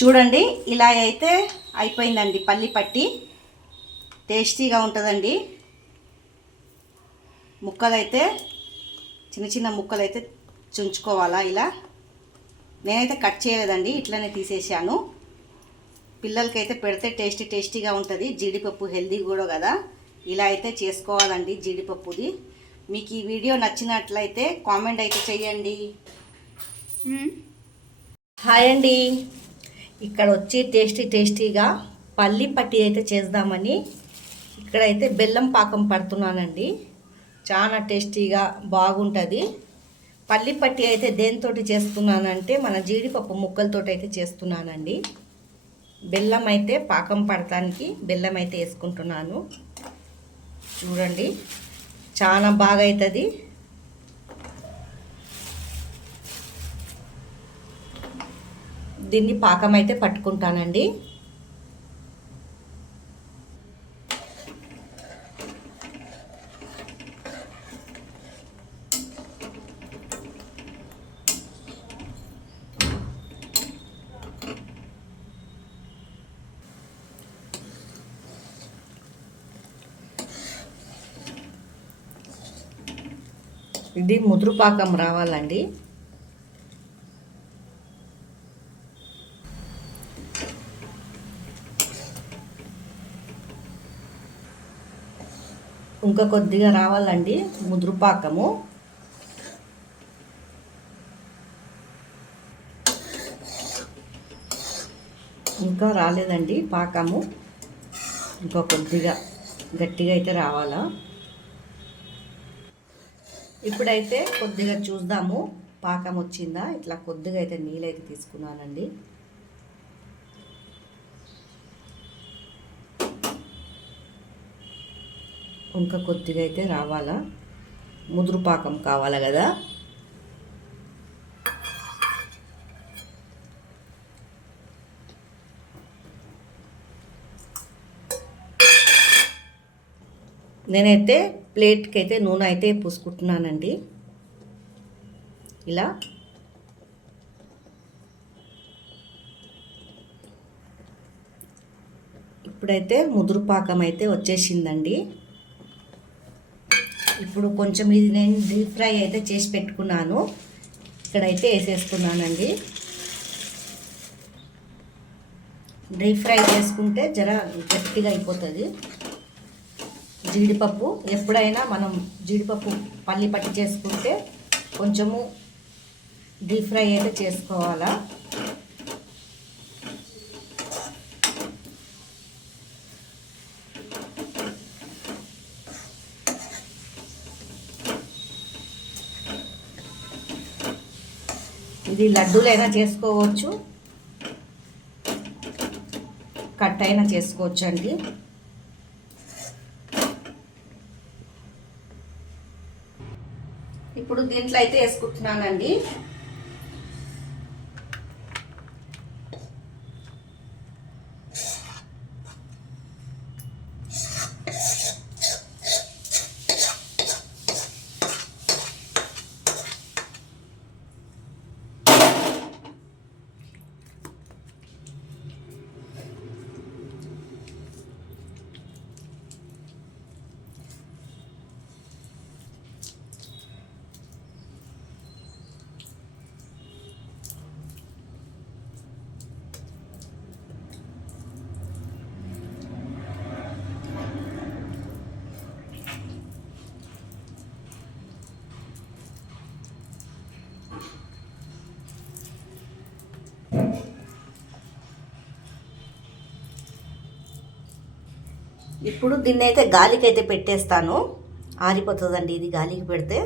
చూడండి, ఇలా అయితే అయిపోయిందండి పల్లి పట్టి. టేస్టీగా ఉంటుందండి. ముక్కలైతే చిన్న చిన్న ముక్కలైతే చుంచుకోవాలా. ఇలా నేనైతే కట్ చేయలేదండి, ఇట్లనే తీసేసాను. పిల్లలకైతే పెడితే టేస్టీగా ఉంటుంది. జీడిపప్పు హెల్దీ కూడా కదా. ఇలా అయితే చేసుకోవాలండి జీడిపప్పుది. మీకు ఈ వీడియో నచ్చినట్లయితే కామెంట్ అయితే చేయండి. హాయ్ అండి, ఇక్కడ వచ్చి టేస్టీగా పల్లి పట్టి అయితే చేద్దామని ఇక్కడైతే బెల్లం పాకం పడుతున్నానండి. చాలా టేస్టీగా బాగుంటుంది. పల్లి పట్టి అయితే దేనితోటి చేస్తున్నానంటే మన జీడిపప్పు ముక్కలతోటి అయితే చేస్తున్నానండి. బెల్లం అయితే పాకం పడటానికి బెల్లం అయితే వేసుకుంటున్నాను. చూడండి, చాలా బాగా అవుతుంది. దీన్ని పాకం అయితే పట్టుకుంటానండి. ఇది ముదురు పాకం రావాలండి. ఇంకా కొద్దిగా రావాలండి ముదురు పాకము. ఇంకా రాలేదండి పాకము. ఇంకా కొద్దిగా గట్టిగా అయితే రావాలా. ఇప్పుడైతే కొద్దిగా చూద్దాము పాకం వచ్చిందా. ఇట్లా కొద్దిగా అయితే నీళ్ళైతే తీసుకున్నానండి. ఇంకా కొద్దిగా అయితే రావాలా. ముదురు పాకం కావాలా కదా. నేనైతే ప్లేట్కి అయితే నూనె అయితే పూసుకుంటున్నానండి. ఇలా ఇప్పుడైతే ముదురు పాకం అయితే వచ్చేసిందండి. ఇప్పుడు కొంచెం ఇది నేను డీప్ ఫ్రై అయితే చేసి పెట్టుకున్నాను. ఇక్కడైతే వేసేస్తున్నానండి. డీప్ ఫ్రై చేసుకుంటే జర గట్టిగా అయిపోతుంది జీడిపప్పు. ఎప్పుడైనా మనం జీడిపప్పు పల్లి పట్టి చేసుకుంటే కొంచెము డీప్ ఫ్రై అయితే చేసుకోవాలా. ఇది లడ్డూలైనా చేసుకోవచ్చు, కట్ అయినా చేసుకోవచ్చు అండి. ఇప్పుడు దీంట్లో అయితే వేసుకుంటున్నానండి. ఇప్పుడు దీన్ని అయితే గాలికి అయితే పెట్టేస్తాను. ఆరిపోతుందండి ఇది గాలికి పెడితే.